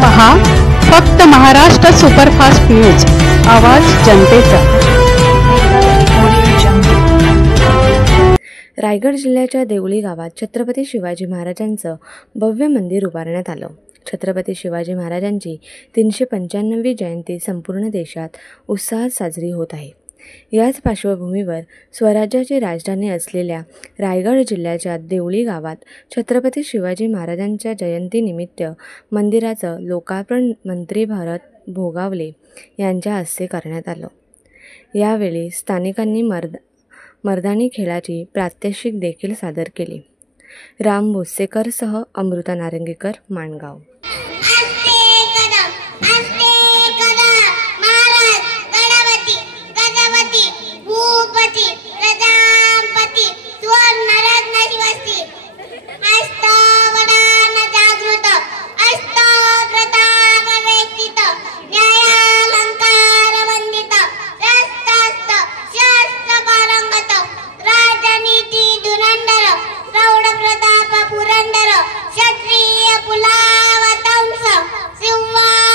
पहा फक्त Maharashtra superfast news, आवाज जनतेचा। रायगड जिल्ह्याच्या देवळी गावात छत्रपती शिवाजी महाराजांचं भव्य मंदिर उभारण्यात आलं। छत्रपती शिवाजी महाराजांची 395वी जयंती संपूर्ण देशात उत्साहात साजरी होत आहे। याच पार्श्वभूमीवर स्वराज्याची राजधानी असलेल्या रायगड जिल्ह्याच्या देवळी गावात छत्रपती शिवाजी महाराजांच्या जयंतीनिमित्त मंदिराचं लोकार्पण मंत्री भरत गोगावले यांच्या हस्ते करण्यात आलं। यावेळी स्थानिकांनी मर्दानी खेळाची प्रात्यक्षिक देखील सादर केली। राम भोसेकरसह अमृता नारंगीकर, माणगाव। क्षत्रिय पुलावतंस सिंहा